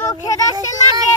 মুখের আসে লাগে।